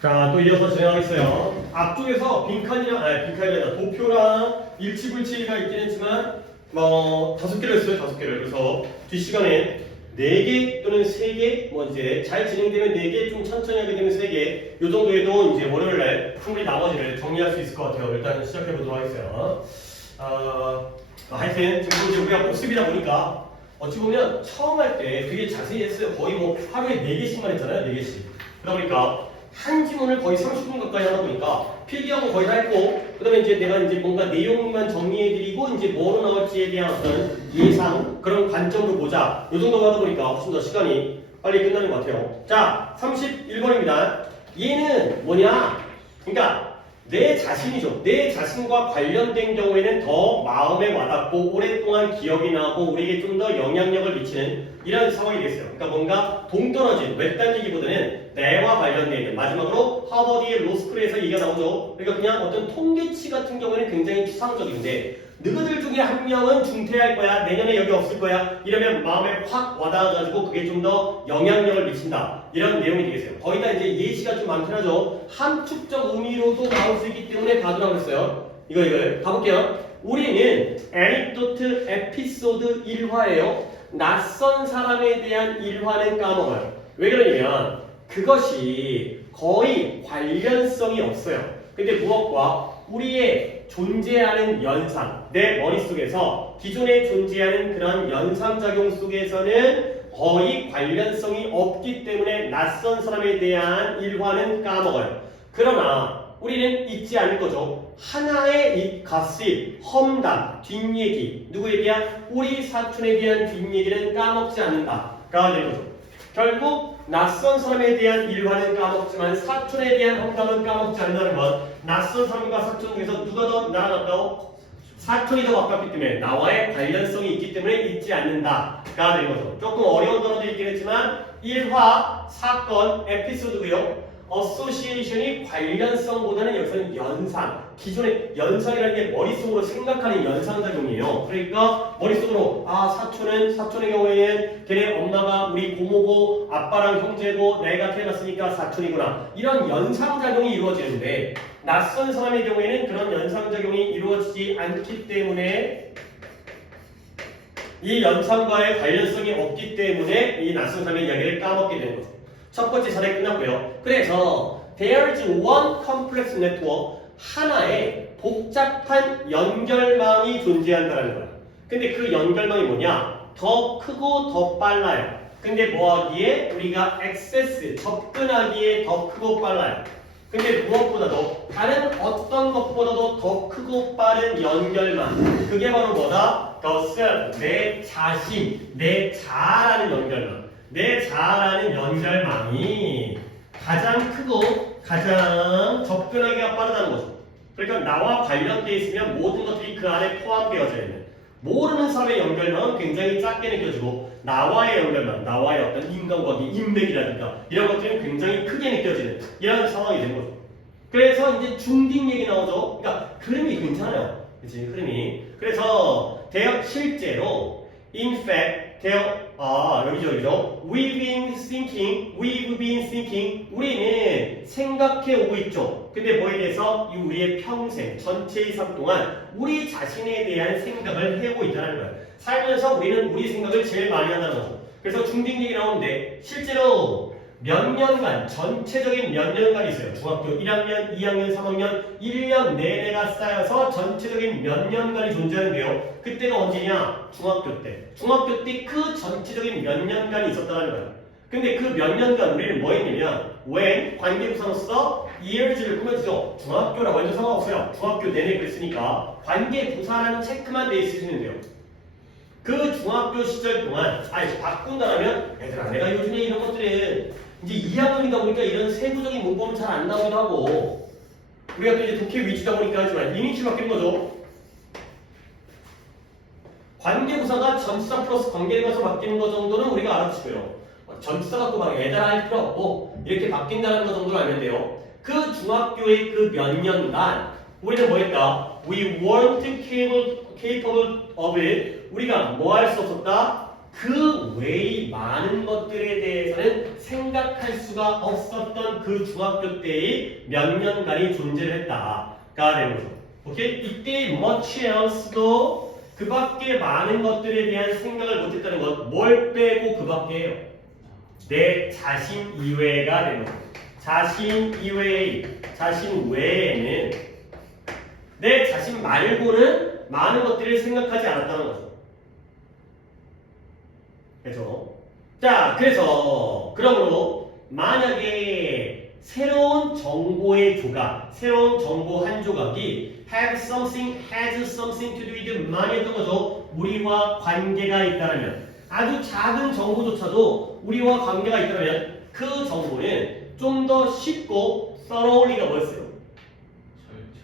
자, 또 이어서 진행하겠어요. 앞쪽에서 빈칸이랑, 빈칸이 아니라 도표랑 일치불치가 있긴 했지만, 다섯 개를 했어요, 다섯 개를. 그래서 뒷시간에 네 개 또는 세 개, 이제 잘 진행되면 네 개, 좀 천천히 하게 되면 세 개, 요 정도에도 이제 월요일날 충분히 나머지를 정리할 수 있을 것 같아요. 일단 시작해보도록 하겠어요. 하여튼, 지금 이제 우리가 복습이다 보니까, 어찌 보면 처음 할 때 되게 자세히 했어요. 거의 하루에 네 개씩만 했잖아요, 네 개씩. 그러다 보니까, 한 지문을 거의 30분 가까이 하다 보니까 필기하고 거의 다 했고, 그 다음에 이제 내가 이제 뭔가 내용만 정리해드리고 이제 뭐로 나올지에 대한 어떤 예상, 그런 관점도 보자. 이 정도 하다 보니까 훨씬 더 시간이 빨리 끝나는 것 같아요. 자, 31번입니다. 얘는 뭐냐? 그러니까 내 자신이죠. 내 자신과 관련된 경우에는 더 마음에 와닿고 오랫동안 기억이 나고 우리에게 좀 더 영향력을 미치는 이런 상황이 되겠어요. 그러니까 뭔가 동떨어진 외딴 얘기보다는 내와 관련되어 있는, 마지막으로 하버드의 로스쿨에서 얘기가 나오죠. 그러니까 그냥 어떤 통계치 같은 경우에는 굉장히 추상적인데 너희들 중에 한 명은 중퇴할 거야, 내년에 여기 없을 거야, 이러면 마음에 확 와닿아가지고 그게 좀 더 영향력을 미친다, 이런 내용이 되겠어요. 거의 다 이제 예시가 좀 많긴 하죠. 함축적 의미로도 나올 수 있기 때문에 봐두라고 했어요. 이걸 가볼게요. 우리는 에니토트 에피소드 1화예요. 낯선 사람에 대한 일화는 까먹어요. 왜 그러냐면 그것이 거의 관련성이 없어요. 근데 무엇과 우리의 존재하는 연상, 내 머릿속에서 기존에 존재하는 그런 연상작용 속에서는 거의 관련성이 없기 때문에 낯선 사람에 대한 일화는 까먹어요. 그러나 우리는 잊지 않을 거죠. 하나의 이 가십, 험담, 뒷얘기, 누구에 대한? 우리 사촌에 대한 뒷얘기는 까먹지 않는다가 되는 거죠. 결국 낯선 사람에 대한 일화는 까먹지만 사촌에 대한 험담은 까먹지 않는다는 건 낯선 사람과 사촌 중에서 누가 더 나랑 가까워? 사촌이 더 가깝기 때문에 나와의 관련성이 있기 때문에 잊지 않는다가 되는 거죠. 조금 어려운 단어도 있긴 했지만 일화, 사건, 에피소드고요. 어소시에이션이 관련성보다는 여기서는 연상, 기존의 연상이라는 게 머릿속으로 생각하는 연상작용이에요. 그러니까 머릿속으로 사촌은, 사촌의 경우에는 걔네 엄마가 우리 고모고 아빠랑 형제고 내가 태어났으니까 사촌이구나, 이런 연상작용이 이루어지는데 낯선 사람의 경우에는 그런 연상작용이 이루어지지 않기 때문에, 이 연상과의 관련성이 없기 때문에 이 낯선 사람의 이야기를 까먹게 되는 거죠. 첫 번째 사례 끝났고요. 그래서 there's one complex network, 하나의 복잡한 연결망이 존재한다는 거야. 근데 그 연결망이 뭐냐? 더 크고 더 빨라요. 근데 뭐하기에? 우리가 access, 접근하기에 더 크고 빨라요. 근데 무엇보다도 다른 어떤 것보다도 더 크고 빠른 연결망, 그게 바로 뭐다? the self, 내 자신, 내 자아라는 연결망. 내 자아라는 연결망이 가장 크고 가장 접근하기가 빠르다는 거죠. 그러니까 나와 관련되어 있으면 모든 것들이 그 안에 포함되어져 있는, 모르는 사람의 연결망은 굉장히 작게 느껴지고 나와의 연결망, 나와의 어떤 인간관계, 인맥이라든가 이런 것들은 굉장히 크게 느껴지는 이런 상황이 되는 거죠. 그래서 이제 중딩 얘기 나오죠. 그러니까 흐름이 괜찮아요. 그치? 흐름이. 그래서 대학 실제로 in fact 여기죠. We've been thinking, 우리는 생각해 오고 있죠. 근데 뭐에 대해서? 이 우리의 평생, 전체의 삶 동안 우리 자신에 대한 생각을 해오고 있다는 거예요. 살면서 우리는 우리 생각을 제일 많이 한다는 거죠. 그래서 중딩 얘기 나오는데 실제로 몇 년간, 전체적인 몇 년간이 있어요. 중학교 1학년, 2학년, 3학년, 1년 내내가 쌓여서 전체적인 몇 년간이 존재하는데요. 그때가 언제냐? 중학교 때. 중학교 때 그 전체적인 몇 년간이 있었다는 거예요. 근데 그 몇 년간 우리는 뭐 했냐면 when, 관계부사로서 years를 꾸며주죠. 중학교라고 해도 상관없어요. 중학교 내내 그랬으니까 관계부사라는 체크만 돼 있으시는데요. 그 중학교 시절 동안 바꾼다면 얘들아, 내가 요즘에 이런 것들은 이제 2학년이다 보니까 이런 세부적인 문법은 잘 안 나오기도 하고 우리가 또 이제 독해 위주다 보니까 하지만 이미지 바뀌는 거죠. 관계부사가 전치사 플러스 관계대명사 바뀌는 거 정도는 우리가 알아주고요. 전치사 갖고 막 애달아 할 필요 없고 이렇게 바뀐다는 거 정도는 알면 돼요. 그 중학교의 그 몇 년간 우리는 뭐 했다? We weren't capable of it. 우리가 뭐 할 수 없었다? 그 외의 많은 것들에 대해서는 생각할 수가 없었던 그 중학교 때의 몇 년간이 존재를 했다가 되는 거죠. 오케이? 이때 much else도 그 밖에 많은 것들에 대한 생각을 못했다는 것, 뭘 빼고 그 밖에요? 내 자신 이외가 되는 거죠. 자신 이외의, 자신 외에는 내 자신 말고는 많은 것들을 생각하지 않았다는 거죠. 그래서 자, 그래서 그러므로 만약에 새로운 정보의 조각, 새로운 정보 한 조각이 has something to do with 많이 했던 거죠. 우리와 관계가 있다면 아주 작은 정보조차도 우리와 관계가 있다면 그 정보는 좀 더 쉽고 thoroughly가 뭐였어요?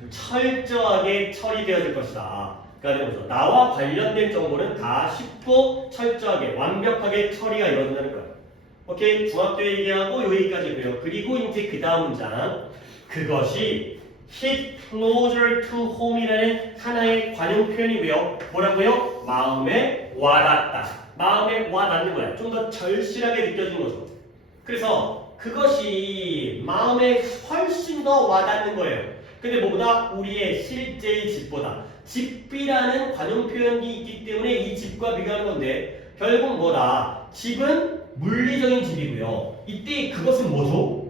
철저하게 처리되어질 것이다. 그러니까 되는 거죠. 나와 관련된 정보는 다 쉽고 철저하게 완벽하게 처리가 이루어진다는 거예요. 오케이, 중학교 얘기하고 여기까지고요. 그리고 이제 그 다음 문장, 그것이 hit closer to home이라는 하나의 관용 표현이고요. 뭐라고요? 마음에 와닿다. 마음에 와닿는 거야. 좀 더 절실하게 느껴지는 거죠. 그래서 그것이 마음에 훨씬 더 와닿는 거예요. 근데 뭐보다 우리의 실제의 집보다 집이라는 관용 표현이 있기 때문에 이 집과 비교하는 건데 결국 뭐다? 집은 물리적인 집이고요. 이때 그것은 뭐죠?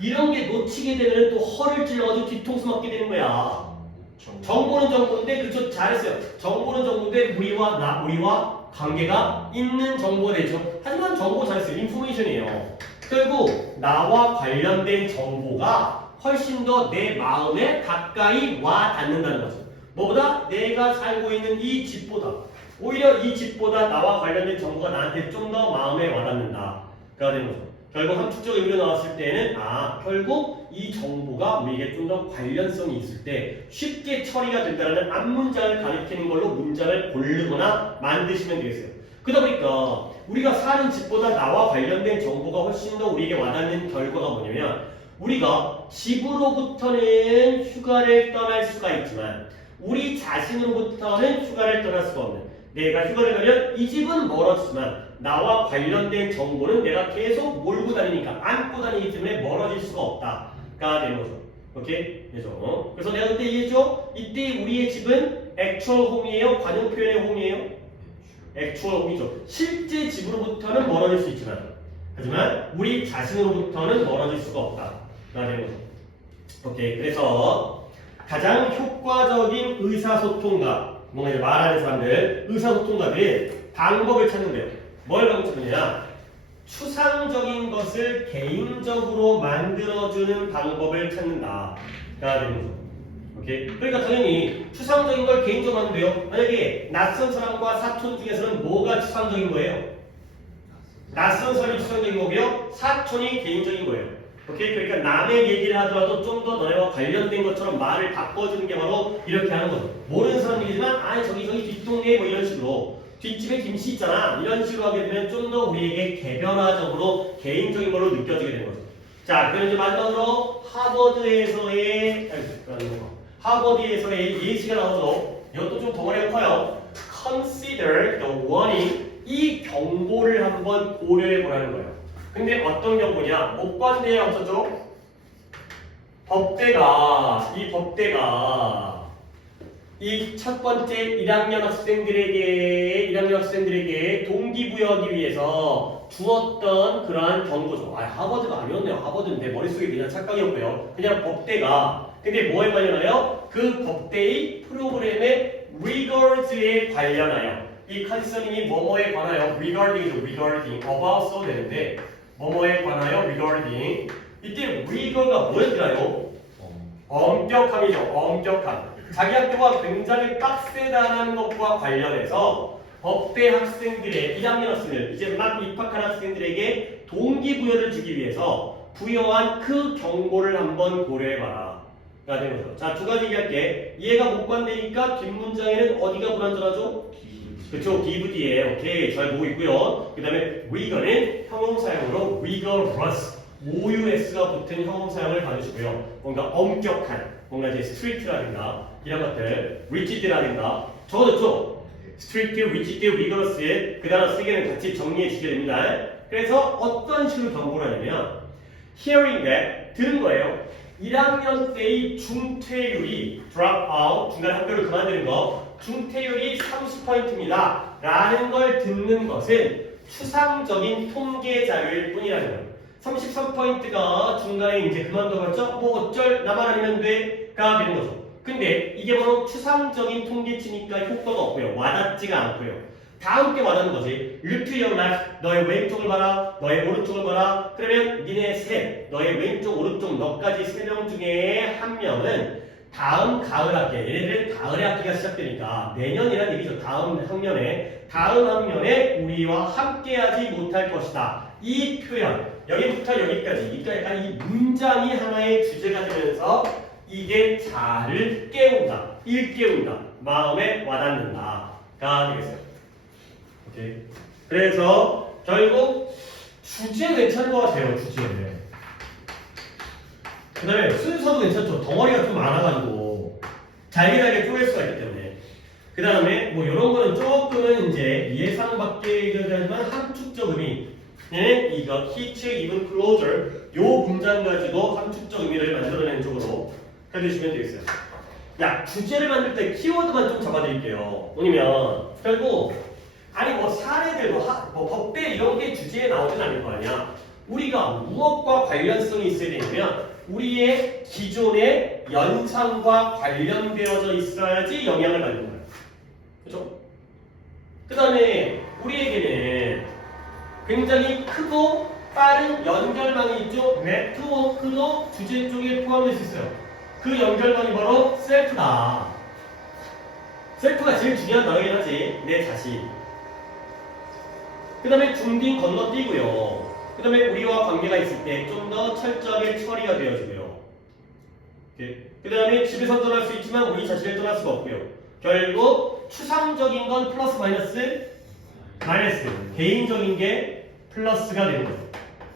이런 게 놓치게 되면 또 허를 찔러가지고 뒤통수 맞게 되는 거야. 정보는 정보인데, 그쵸? 잘했어요. 정보는 정보인데 우리와 관계가 있는 정보가 되죠. 하지만 정보 잘했어요. 인포메이션이에요. 결국 나와 관련된 정보가 훨씬 더 내 마음에 가까이 와 닿는다는 거죠. 뭐보다 내가 살고 있는 이 집보다 오히려 이 집보다 나와 관련된 정보가 나한테 좀 더 마음에 와닿는다가 되는 거죠. 결국 함축적 의미로 나왔을 때는 결국 이 정보가 우리에게 좀 더 관련성이 있을 때 쉽게 처리가 된다는 앞문장을 가리키는 걸로 문장을 고르거나 만드시면 되겠어요. 그러다 보니까 우리가 사는 집보다 나와 관련된 정보가 훨씬 더 우리에게 와닿는 결과가 뭐냐면 우리가 집으로부터는 휴가를 떠날 수가 있지만 우리 자신으로부터는 휴가를 떠날 수가 없는, 내가 휴가를 가면 이 집은 멀었지만 나와 관련된 정보는 내가 계속 몰고 다니니까 안고 다니기 때문에 멀어질 수가 없다가 되는 거죠. 오케이? 그래서 내가 그때 얘기했죠? 이때 우리의 집은 actual home이에요? 관용 표현의 home이에요? actual home이죠. 실제 집으로부터는 멀어질 수 있지만 하지만 우리 자신으로부터는 멀어질 수가 없다가 되는 거죠. 오케이. 그래서 가장 효과적인 의사소통가, 뭔가 이제 말하는 사람들, 의사소통가들이 방법을 찾는데요. 뭘 방법이냐? 추상적인 것을 개인적으로 만들어주는 방법을 찾는다가 되는 거죠. 오케이? 그러니까 당연히 추상적인 걸 개인적으로 하는데요. 만약에 낯선 사람과 사촌 중에서는 뭐가 추상적인 거예요? 낯선 사람이 추상적인 거고요. 사촌이 개인적인 거예요. 오케이? 그러니까 남의 얘기를 하더라도 좀 더 너네와 관련된 것처럼 말을 바꿔주는 게 바로 이렇게 하는 거죠. 모르는 사람 얘기지만 저기 뒷동네 뭐 이런 식으로 뒷집에 김씨 있잖아 이런 식으로 하게 되면 좀 더 우리에게 개별화적으로 개인적인 걸로 느껴지게 되는 거죠. 자, 그럼 이제 마지막으로 하버드에서의 예시가 나오죠. 이것도 좀 덩어리가 커요. Consider the warning, 이 경고를 한번 고려해 보라는 거예요. 근데 어떤 경고냐? 목관대에 없었죠? 법대가 이 첫 번째 1학년 학생들에게 동기부여하기 위해서 주었던 그러한 경고죠. 하버드가 아니었네요. 하버드는 내 머릿속에 그냥 착각이었고요. 그냥 법대가. 근데 뭐에 관련하여? 그 법대의 프로그램의 rigors에 관련하여. 이 컨디셔닝이 뭐뭐에 관하여 regarding이죠. regarding. about 써도 되는데 뭐뭐에 관하여 regarding. 이때 rigor가 뭐였더라요? 엄격함이죠. 엄격함. 자기 학교가 굉장히 빡세다는 것과 관련해서 법대 학생들의 1학년 학생들, 이제 막 입학한 학생들에게 동기부여를 주기 위해서 부여한 그 경고를 한번 고려해봐라 가 되는 거죠. 자, 두 가지 얘기할게. 이해가 못 관되니까 뒷문장에는 어디가 불안전하죠? 그쵸, giveD에 오케이, 잘 보고 있고요. 그 다음에 rigor은 형용사형으로 rigorous, OUS가 붙은 형용사형을 봐주시고요. 뭔가 엄격한, 뭔가 이제 strict라든가 이런 것들, rigid라든가 적어졌죠? strict, rigid, rigorous의 그 단어 3개는 같이 정리해 주게 됩니다. 그래서 어떤 식으로 경고를 하냐면 hearing that 들은 거예요. 1학년 때의 중퇴율이 drop out, 중간에 학교를 그만두는 거 중퇴율이 30%입니다. 라는 걸 듣는 것은 추상적인 통계 자료일 뿐이라는 거예요. 33%가 중간에 이제 그만둬봤죠? 뭐 어쩔 나만 아니면 돼가 되는 거죠. 근데 이게 바로 추상적인 통계치니까 효과가 없고요. 와닿지가 않고요. 다음 게 와닿는 거지. Look to your left. 너의 왼쪽을 봐라. 너의 오른쪽을 봐라. 그러면 니네 셋, 너의 왼쪽, 오른쪽 너까지 3명 중에 한 명은 다음 가을 학기, 얘네들은 가을에 학기가 시작되니까 내년이란 얘기죠. 다음 학년에 우리와 함께하지 못할 것이다. 이 표현, 여기부터 여기까지, 그러니까 이 문장이 하나의 주제가 되면서 이게 자를 깨운다, 일깨운다, 마음에 와닿는다가 되겠어요. 오케이. 그래서 결국 주제 괜찮은 것 같아요. 주제. 그 다음에 순서도 괜찮죠. 덩어리가 좀 많아가지고 잘게 쪼갤 수가 있기 때문에. 그 다음에 뭐 이런 거는 조금은 이제 예상 밖에 하지만 함축적 의미. 이거 hit even closer 요 문장 가지고 함축적 의미를 만들어내는 쪽으로 해주시면 되겠어요. 야, 주제를 만들 때 키워드만 좀 잡아드릴게요. 뭐냐면 결국 아니 뭐 사례들 뭐 법대 이런 게 주제에 나오진 않을 거 아니야. 우리가 무엇과 관련성이 있어야 되냐면 우리의 기존의 연상과 관련되어져 있어야지 영향을 받는 거야. 그죠? 그 다음에 우리에게는 굉장히 크고 빠른 연결망이 있죠. 네트워크도 주제 쪽에 포함될 수 있어요. 그 연결망이 바로 셀프다. 셀프가 제일 중요한 단어이긴 하지. 내 자신. 그 다음에 중딩 건너뛰고요. 그 다음에 우리와 관계가 있을 때 좀 더 철저하게 처리가 되어지고요. 그 다음에 집에서 떠날 수 있지만 우리 자신을 떠날 수가 없고요. 결국 추상적인 건 플러스 마이너스 개인적인 게 플러스가 되는 거예요.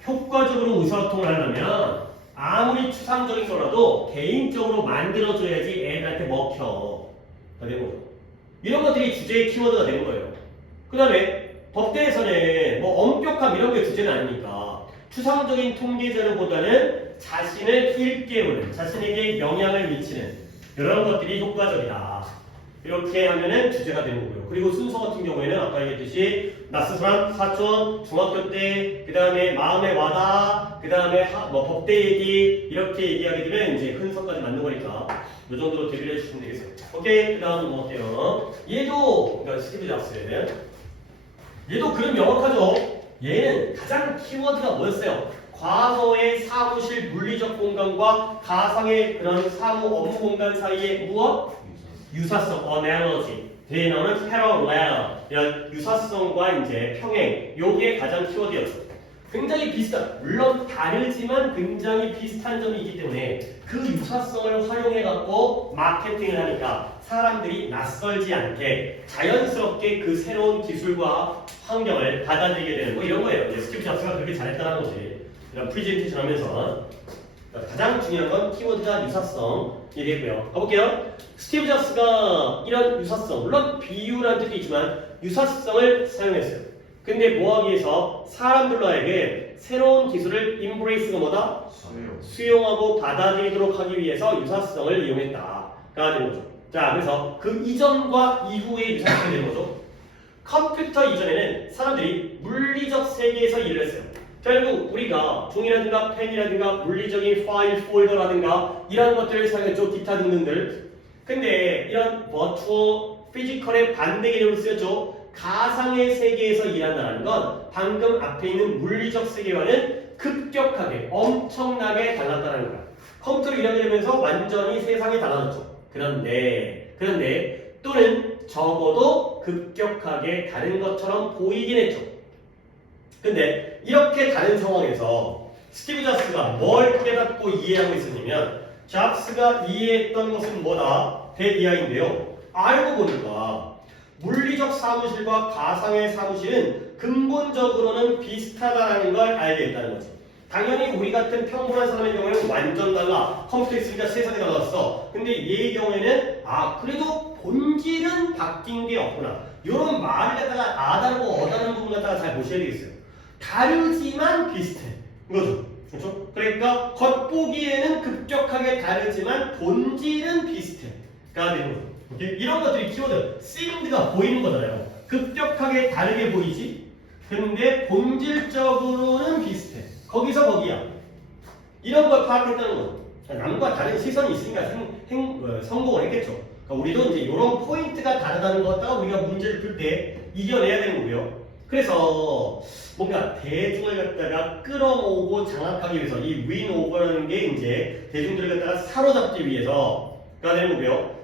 효과적으로 의사소통을 하려면 아무리 추상적인 거라도 개인적으로 만들어줘야지 애들한테 먹혀. 되는 거죠. 이런 것들이 주제의 키워드가 되는 거예요. 그 다음에 법대에서는 뭐 엄격함 이런 게 주제는 아니니까 추상적인 통계 자료보다는 자신을 일깨우는, 자신에게 영향을 미치는 이런 것들이 효과적이다. 이렇게 하면은 주제가 되는 거고요. 그리고 순서 같은 경우에는 아까 얘기했듯이 낯선 사람, 사촌, 중학교 때, 그 다음에 마음에 와다, 그 다음에 뭐 법대 얘기 이렇게 얘기하게 되면 이제 흔서까지 맞는 거니까 이 정도로 대비를 해주시면 되겠어요. 오케이, 그 다음은 뭐 어때요? 얘도 그러니까 스티브 잡스예요. 얘도 그럼 명확하죠. 얘는 가장 키워드가 뭐였어요? 과거의 사무실 물리적 공간과 가상의 그런 사무 업무 공간 사이의 무엇? 유사성, analogy. 뒤에 나오는 parallel. 이런 유사성과 이제 평행. 요게 가장 키워드였어요. 굉장히 비슷한, 물론 다르지만 굉장히 비슷한 점이 있기 때문에 그 유사성을 활용해갖고 마케팅을 하니까 사람들이 낯설지 않게 자연스럽게 그 새로운 기술과 환경을 받아들이게 되는 뭐 이런 거예요. 스티브 잡스가 그렇게 잘했다는 거지. 이런 프레젠테이션 하면서 가장 중요한 건 키워드가 유사성이 되고요. 가볼게요. 스티브 잡스가 이런 유사성, 물론 비유라는 뜻도 있지만 유사성을 사용했어요. 근데 뭐하기 위해서 사람들로 하여금 새로운 기술을 embrace가 뭐다? 수용하고 받아들이도록 하기 위해서 유사성을 이용했다가 되는 거죠. 자, 그래서 그 이전과 이후의 유사성이 되는 거죠. 컴퓨터 이전에는 사람들이 물리적 세계에서 일을 했어요. 결국 우리가 종이라든가 펜이라든가 물리적인 파일 폴더라든가 이런 것들을 사용했죠. 기타 등등들. 근데 이런 버추얼 피지컬의 반대 개념을 쓰였죠. 가상의 세계에서 일한다는 건 방금 앞에 있는 물리적 세계와는 급격하게 엄청나게 달랐다는 거야. 컴퓨터를 일하게 되면서 완전히 세상이 달라졌죠. 그런데 또는 적어도 급격하게 다른 것처럼 보이긴 했죠. 근데 이렇게 다른 상황에서 스티브 잡스가 뭘 깨닫고 이해하고 있었냐면 잡스가 이해했던 것은 뭐다? 대이하인데요. 알고 보니까 물리적 사무실과 가상의 사무실은 근본적으로는 비슷하다는 걸 알게 됐다는 거지. 당연히 우리 같은 평범한 사람의 경우에는 완전 달라. 컴퓨터 있으니까 세상이 달라졌어. 근데 얘의 경우에는 그래도 본질은 바뀐 게 없구나. 이런 말을 갖다가 아다르고 어다르는 부분 갖다가 잘 보셔야 되겠어요. 다르지만 비슷해. 이거죠. 그렇죠? 그러니까 겉보기에는 급격하게 다르지만 본질은 비슷해가 되는 거죠. 오케이? 이런 것들이 키워드 seemed가 보이는 거잖아요. 급격하게 다르게 보이지? 근데 본질적으로는 비슷해. 거기서 거기야. 이런 걸 파악했다는 거죠. 남과 다른 시선이 있으니까 성공을 했겠죠. 그러니까 우리도 이제 이런 포인트가 다르다는 것 갖다가 우리가 문제를 풀 때 이겨내야 되는 거고요. 그래서 뭔가 대중을 갖다가 끌어모으고 장악하기 위해서 이 win over라는 게 이제 대중들을 갖다가 사로잡기 위해서가 되는 거고요.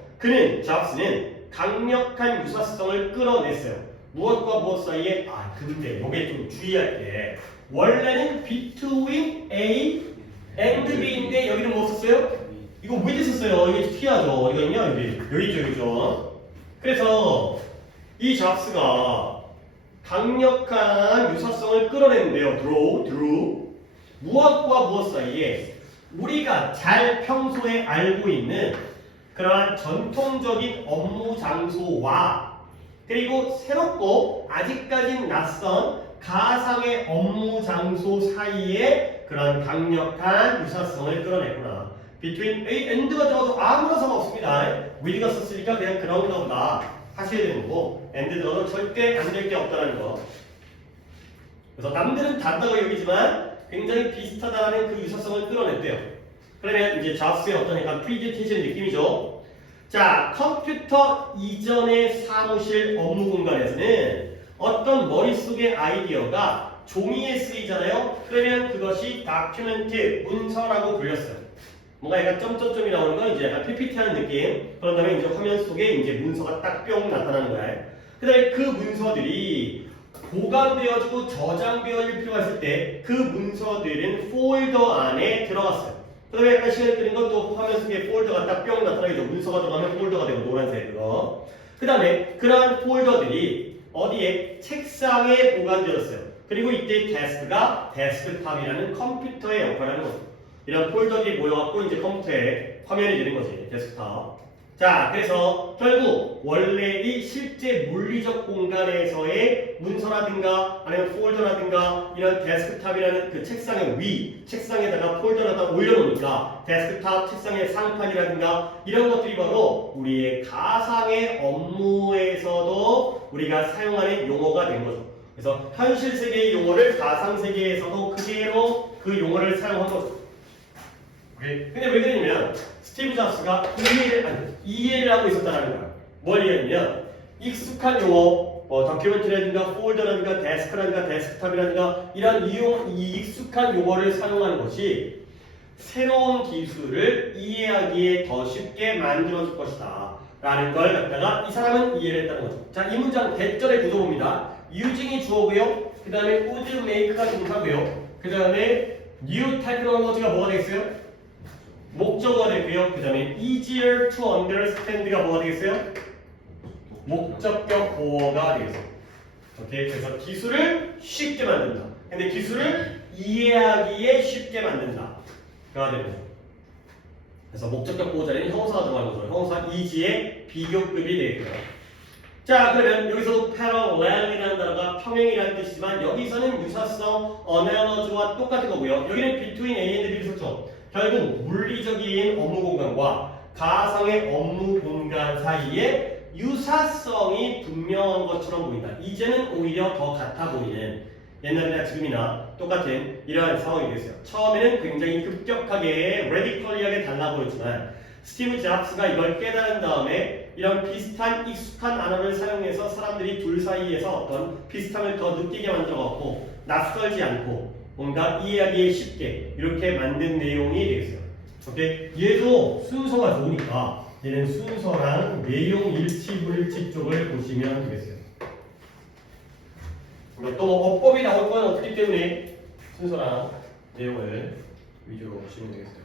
잡스는 강력한 유사성을 끌어냈어요. 무엇과 무엇 사이에? 근데 요게 좀 주의할 게 원래는 between A and B인데 여기는 뭐 썼어요? 이거 with 썼어요. 이게 특이하죠. 이거는요, 여기죠. 그래서 이 잡스가 강력한 유사성을 끌어냈는데요. drew 무엇과 무엇 사이에 우리가 잘 평소에 알고 있는 그러한 전통적인 업무 장소와 그리고 새롭고 아직까진 낯선 가상의 업무 장소 사이에 그런 강력한 유사성을 끌어냈구나. between A and가 들어가도 아무런 상관없습니다. with가 썼으니까 그냥 그런가 보다 하셔야 되는 거고 and 들어도 절대 안 될 게 없다는 거. 그래서 남들은 다르다고 여기지만 굉장히 비슷하다는 그 유사성을 끌어냈대요. 그러면 이제 잡스의 어떤 약간 프리젠테이션 느낌이죠. 자, 컴퓨터 이전의 사무실 업무 공간에서는 어떤 머릿속의 아이디어가 종이에 쓰이잖아요. 그러면 그것이 다큐멘트, 문서라고 불렸어요. 뭔가 약간 점점점이 나오는 건 이제 약간 PPT 하는 느낌. 그런 다음에 이제 화면 속에 이제 문서가 딱 뿅 나타나는 거예요. 그 다음에 그 문서들이 보관되어지고 저장되어질 필요가 있을 때 그 문서들은 폴더 안에 들어갔어요. 그 다음에 약간 시간이 끄는 건 또 화면 속에 폴더가 딱 뿅 나타나겠죠. 문서가 들어가면 폴더가 되고 노란색 그거. 그 다음에 그러한 폴더들이 어디에? 책상에 보관되었어요. 그리고 이때 데스크가 데스크탑이라는 컴퓨터의 역할을 하는 거죠. 이런 폴더들이 모여갖고 이제 컴퓨터에 화면이 되는 거지. 데스크탑. 자, 그래서 결국 원래 이 실제 물리적 공간에서의 문서라든가 아니면 폴더라든가 이런 데스크탑이라는 그 책상의 책상에다가 폴더를 다 올려놓으니까 데스크탑, 책상의 상판이라든가 이런 것들이 바로 우리의 가상의 업무에서도 우리가 사용하는 용어가 된 거죠. 그래서 현실 세계의 용어를 가상 세계에서도 그대로 그 용어를 사용한 거죠. 근데 왜 그러냐면 스티브 잡스가 이해를 하고 있었다는 거야. 뭘 이해했냐면 익숙한 용어, 다큐멘트라든가 폴더라든가 데스크라든가 데스크탑이라든가 이런 이 익숙한 용어를 사용하는 것이 새로운 기술을 이해하기에 더 쉽게 만들어줄 것이다 라는 걸 갖다가 이 사람은 이해를 했다는 거죠. 자, 이 문장 대절의 구조 봅니다. using이 주어고요. 그 다음에 would make가 동사고요. 그 다음에 new technology가 뭐가 되겠어요? 목적어가 되고요. 그 다음에 easier to understand가 뭐가 되겠어요? 목적격 보어가 되겠어요. 오케이. 그래서 기술을 쉽게 만든다. 근데 기술을 이해하기에 쉽게 만든다. 가 되는 거죠. 그래서 목적격 보호 자리는 형사가 들어가는 거죠. 형사 easy의 비교급이 되겠고요. 자, 그러면 여기서도 parallel이라는 단어가 평행이라는 뜻이지만 여기서는 유사성, analogy와 똑같은 거고요. 여기는 between A and B를 썼죠. 결국 물리적인 업무 공간과 가상의 업무 공간 사이에 유사성이 분명한 것처럼 보인다. 이제는 오히려 더 같아 보이는 옛날이나 지금이나 똑같은 이러한 상황이 됐어요. 처음에는 굉장히 급격하게 레디컬리하게 달라 보였지만 스티브 잡스가 이걸 깨달은 다음에 이런 비슷한 익숙한 단어를 사용해서 사람들이 둘 사이에서 어떤 비슷함을 더 느끼게 만들어갖고 낯설지 않고 뭔가 이해하기 쉽게 이렇게 만든 내용이 되겠어요. 오케이? 얘도 순서가 좋으니까 얘는 순서랑 내용 일치 불일치 쪽을 보시면 되겠어요. 또 어법이 나올 건 없기 때문에 순서랑 내용을 위주로 보시면 되겠어요.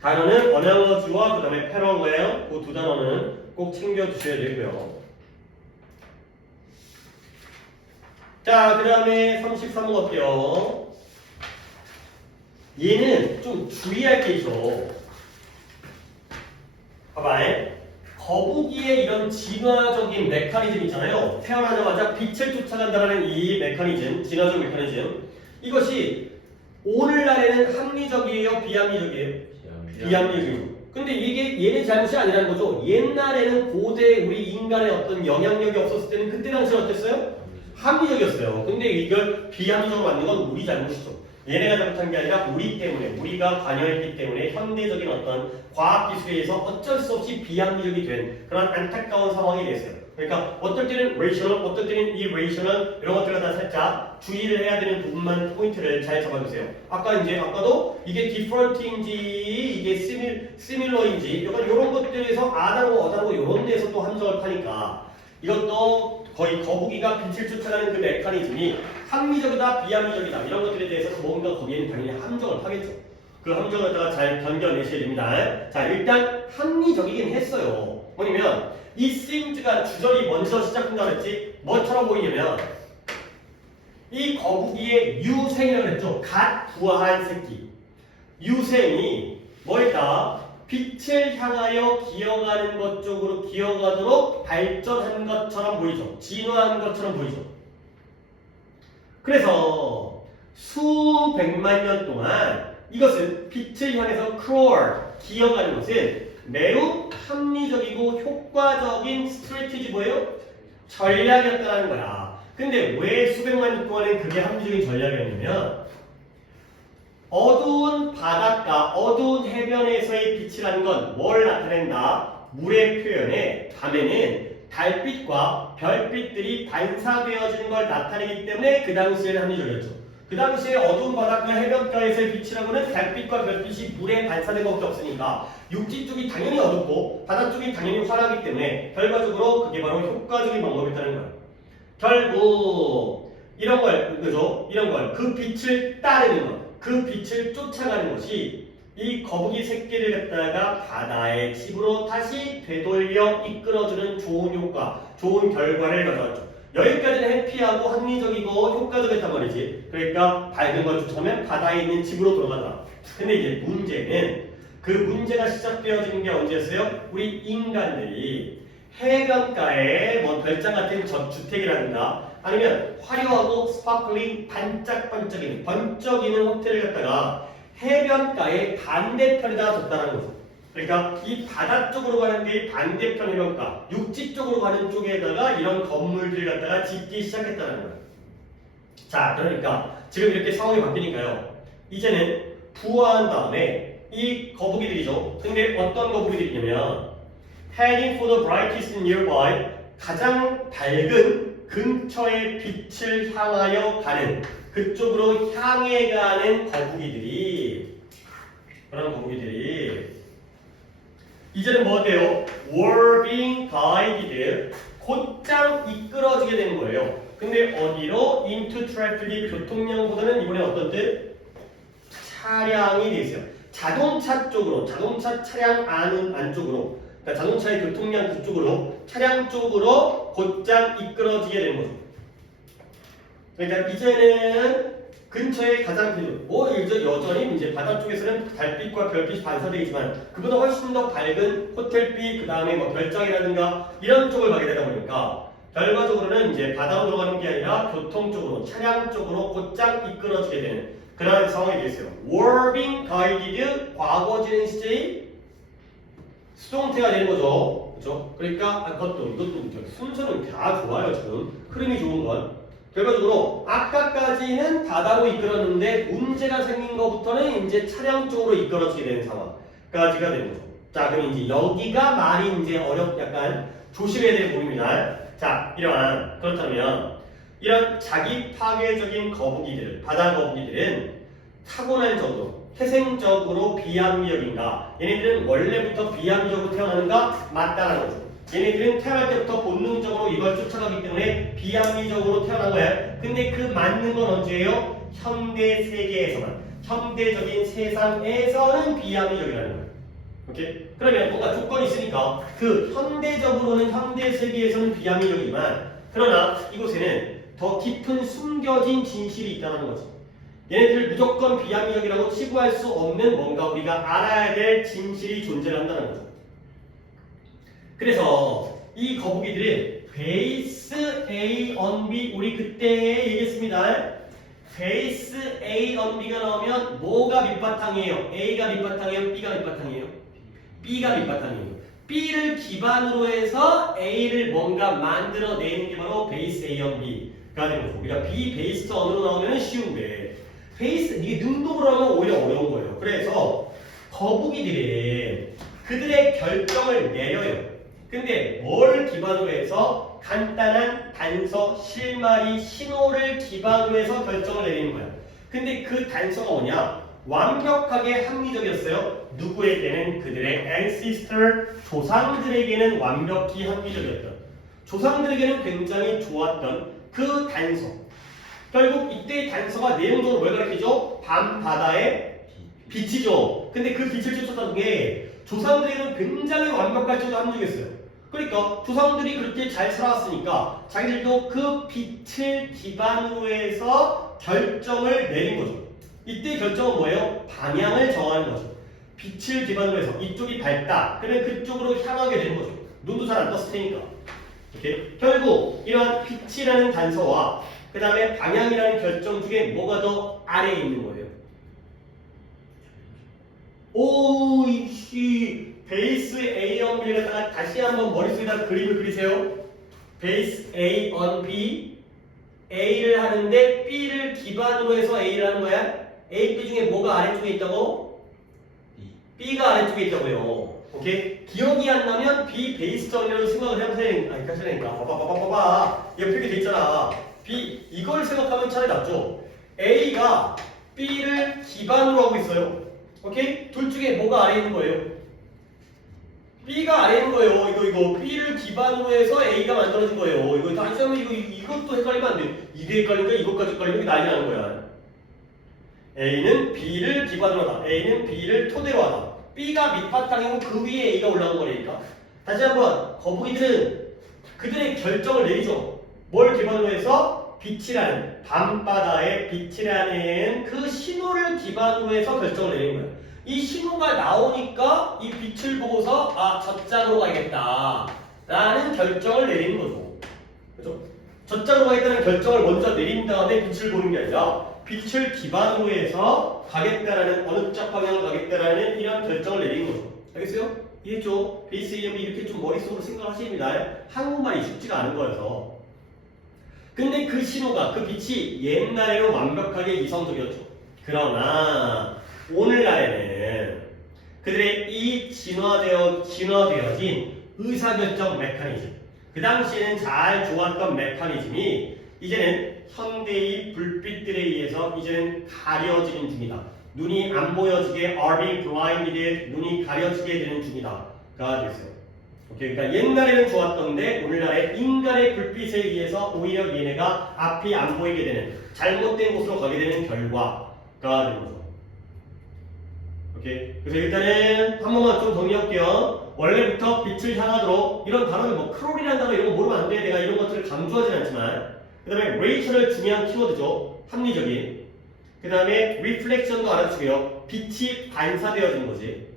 단어는 analogy와 그 다음에 parallel 그 두 단어는 꼭 챙겨주셔야 되고요. 자, 그 다음에 33번 어때요? 얘는 좀 주의할 게 있어. 봐봐. 거북이의 이런 진화적인 메커니즘 있잖아요. 태어나자마자 빛을 쫓아간다는 이 메커니즘, 진화적 메커니즘. 이것이 오늘날에는 합리적이에요, 비합리적이에요? 비합리적이에요. 근데 이게 얘네 잘못이 아니라는 거죠. 옛날에는 고대 우리 인간의 어떤 영향력이 없었을 때는 그때 당시는 어땠어요? 합리적이었어요. 근데 이걸 비합리적으로 만든 건 우리 잘못이죠. 얘네가 잘못한 게 아니라 우리 때문에, 우리가 관여했기 때문에 현대적인 어떤 과학기술에 의해서 어쩔 수 없이 비합리적이 된 그런 안타까운 상황이 됐어요. 그러니까 어떨 때는 rational, 어떨 때는 irrational 이런 것들을 다 살짝 주의를 해야 되는 부분만 포인트를 잘 잡아주세요. 아까도 이게 different인지 이게 similar인지 이런 것들에서 안하고 어하고 이런 데서 또 함정을 파니까 이것도 거의 거북이가 빛을 쫓아가는 그 메커니즘이 합리적이다 비합리적이다 이런 것들에 대해서 뭔가 거기에는 당연히 함정을 파겠죠. 그 함정을 갖다가 잘 견뎌내셔야 됩니다. 자, 일단 합리적이긴 했어요. 뭐냐면 이 seems가 주절이 먼저 시작한다고 했지 뭐처럼 보이냐면 이 거북이의 유생이라고 했죠. 갓 부화한 새끼. 유생이 뭐였다? 빛을 향하여 기어가는 것 쪽으로 기어가도록 발전한 것처럼 보이죠. 진화한 것처럼 보이죠. 그래서 수백만 년 동안 이것은 빛을 향해서 crawl, 기어가는 것은 매우 합리적이고 효과적인 스트래티지 뭐예요? 전략이었다는 거야. 근데 왜 수백만 년 동안에 그게 합리적인 전략이었냐면 어두운 바닷가, 어두운 해변에서의 빛이라는 건 뭘 나타낸다? 물의 표현에 밤에는 달빛과 별빛들이 반사되어지는 걸 나타내기 때문에 그 당시에는 합리적이었죠. 그 당시에 어두운 바닷가 해변가에서의 빛이라고는 달빛과 별빛이 물에 반사된 것밖에 없으니까 육지 쪽이 당연히 어둡고 바다 쪽이 당연히 환하기 때문에 결과적으로 그게 바로 효과적인 방법이었다는 거예요. 결국 이런 걸, 그죠? 이런 걸 그 빛을 따르는 것, 그 빛을 쫓아가는 것이 이 거북이 새끼를 갖다가 바다의 집으로 다시 되돌려 이끌어주는 좋은 효과, 좋은 결과를 가져왔죠. 여기까지는 해피하고 합리적이고 효과적이었단 말이지. 그러니까 밝은 걸 쫓아가면 바다에 있는 집으로 돌아가더라. 근데 이제 문제는 그 문제가 시작되어지는 게 언제였어요? 우리 인간들이 해변가에 뭐 별장 같은 주택이라든가 아니면 화려하고 스파클링 반짝반짝이는 번쩍이는 호텔을 갖다가 해변가의 반대편에다가 뒀다는 거죠. 그러니까 이 바다 쪽으로 가는 게 반대편 해변가, 육지 쪽으로 가는 쪽에다가 이런 건물들을 갖다가 짓기 시작했다는 거예요. 자, 그러니까 지금 이렇게 상황이 바뀌니까요. 이제는 부화한 다음에 이 거북이들이죠. 근데 어떤 거북이들이냐면 heading for the brightest nearby, 가장 밝은 근처의 빛을 향하여 가는, 그쪽으로 향해 가는 거북이들이, 그런 거북이들이 이제는 뭐 돼요? were being guided, 곧장 이끌어지게 되는 거예요. 근데 어디로? into traffic, 교통량보다는 이번에 어떤 뜻? 차량이 돼 있어요. 자동차 쪽으로, 자동차 차량 안쪽으로, 그러니까 자동차의 교통량 그쪽으로, 차량 쪽으로 곧장 이끌어지게 되는 거죠. 그러니까 이제는 근처에 가장 여전히 이제 바다 쪽에서는 달빛과 별빛이 반사되지만 그보다 훨씬 더 밝은 호텔빛, 그 다음에 뭐 별장이라든가 이런 쪽을 가게 되다 보니까 결과적으로는 이제 바다로 들어가는 게 아니라 교통 쪽으로, 차량 쪽으로 곧장 이끌어지게 되는 그런 상황이 되겠어요. were being guided, 과거 진행 시제의 수동태가 되는 거죠. 그렇죠? 그러니까 이것도 순서는 다 좋아요. 지금 흐름이 좋은 건. 결과적으로 아까까지는 바다로 이끌었는데 문제가 생긴 것부터는 이제 차량 쪽으로 이끌어지게 되는 상황까지가 되는 거죠. 자, 그럼 이제 여기가 말이 이제 약간 조심해야 될 부분입니다. 자, 그렇다면 이런 자기 파괴적인 거북이들, 바다 거북이들은 타고난적으로, 태생적으로 비합리적인가? 얘네들은 원래부터 비합리적으로 태어나는가? 맞다라는 거죠. 얘네들은 태어날 때부터 본능적으로 이걸 쫓아가기 때문에 비합리적으로 태어난 거야. 근데 그 맞는 건 언제예요? 현대 세계에서만. 현대적인 세상에서는 비합리적이라는 거예요. 오케이? 그러면 뭔가 조건이 있으니까 그 현대적으로는 현대 세계에서는 비합리적이지만 그러나 이곳에는 더 깊은 숨겨진 진실이 있다는 거지. 얘네들 무조건 비합리적이라고 치부할 수 없는 뭔가 우리가 알아야 될 진실이 존재한다는 거죠. 그래서 이 거북이들은 베이스 A on B 우리 그때 얘기했습니다. 베이스 A on B가 나오면 뭐가 밑바탕이에요? A가 밑바탕이에요? B가 밑바탕이에요? B가 밑바탕이에요. B를 기반으로 해서 A를 뭔가 만들어내는 게 바로 베이스 A on B가 되는 거고, 그러니까 B 베이스 on으로 나오면 쉬운데 베이스 이게 능동으로 하면 오히려 어려운 거예요. 그래서 거북이들이 그들의 결정을 내려요. 근데 뭘 기반으로 해서 간단한 단서, 실마리, 신호를 기반으로 해서 결정을 내리는 거야. 근데 그 단서가 뭐냐? 완벽하게 합리적이었어요. 누구에게는 그들의 ancestor, 조상들에게는 완벽히 합리적이었던, 조상들에게는 굉장히 좋았던 그 단서. 결국 이때의 단서가 내용적으로 뭘 가르치죠? 밤바다의 빛이죠. 근데 그 빛을 쫓았던 게 조상들에게는 굉장히 완벽할 정도로 합리적이었어요. 그러니까 조상들이 그렇게 잘 살아왔으니까 자기들도 그 빛을 기반으로 해서 결정을 내린 거죠. 이때 결정은 뭐예요? 방향을 정하는 거죠. 빛을 기반으로 해서 이쪽이 밝다. 그러면 그쪽으로 향하게 되는 거죠. 눈도 잘 안 떴을 테니까. 오케이? 결국 이러한 빛이라는 단서와 그 다음에 방향이라는 결정 중에 뭐가 더 아래에 있는 거예요? 오이씨 베이스 A on B를 갖다가 다시 한번 머릿속에다 그림을 그리세요. 베이스 A on B A를 하는데 B를 기반으로 해서 A를 하는 거야. A, B 중에 뭐가 아래쪽에 있다고? B가 아래쪽에 있다고요. 오케이? 기억이 안 나면 B 베이스 정이라고 생각을 해보세요. 아니 하시라니까. 봐봐. 옆에 돼 있잖아. B 이걸 생각하면 차라리 낫죠. A가 B를 기반으로 하고 있어요. 오케이? 둘 중에 뭐가 아래 있는 거예요? B가 아래 있는 거예요. 이거 B를 기반으로 해서 A가 만들어진 거예요. 이거 다시 하면 이것도 헷갈리면 안 돼. 이게 헷갈리니까 이것까지 헷갈리면 난리 나는 거야. A는 B를 기반으로 하다. A는 B를 토대로 하다. B가 밑바탕이고 그 위에 A가 올라온 거니까. 다시 한번 거북이들은 그들의 결정을 내리죠. 뭘 기반으로 해서? 빛이라는 밤바다의 빛이라는 그 신호를 기반으로 해서 결정을 내린 거예요. 이 신호가 나오니까 이 빛을 보고서 저 짝으로 가야겠다 라는 결정을 내리는 거죠. 그죠? 저 짝으로 가겠다는 결정을 먼저 내린 다음에 빛을 보는 게 아니라 빛을 기반으로 해서 가겠다라는 어느 쪽 방향을 가겠다라는 이런 결정을 내린 거죠. 알겠어요? 이해했죠? 베이스 이름이 이렇게 좀 머릿속으로 생각하시면 한국말이 쉽지가 않은 거여서. 근데 그 신호가, 그 빛이 옛날에는 완벽하게 이성적이었죠. 그러나 오늘날에는 그들의 이 진화되어진 의사결정 메커니즘, 그 당시에는 잘 좋았던 메커니즘이 이제는 현대의 불빛들에 의해서 이제는 가려지는 중이다. 눈이 안 보여지게 are being blinded, 눈이 가려지게 되는 중이다가 됐어요. 오케이, 그러니까 옛날에는 좋았던데 오늘날에 인간의 불빛에 의해서 오히려 얘네가 앞이 안 보이게 되는, 잘못된 곳으로 가게 되는 결과가 되는 거죠. 오케이, 그래서 일단은 한 번만 좀 정리할게요. 원래부터 빛을 향하도록, 이런 단어는 뭐 크롤이라는 단어 이런 거 모르면 안 돼. 내가 이런 것들을 강조하진 않지만, 그 다음에 레이셔널 중요한 키워드죠. 합리적인. 그 다음에 리플렉션도 알아주고요. 빛이 반사되어지는 거지.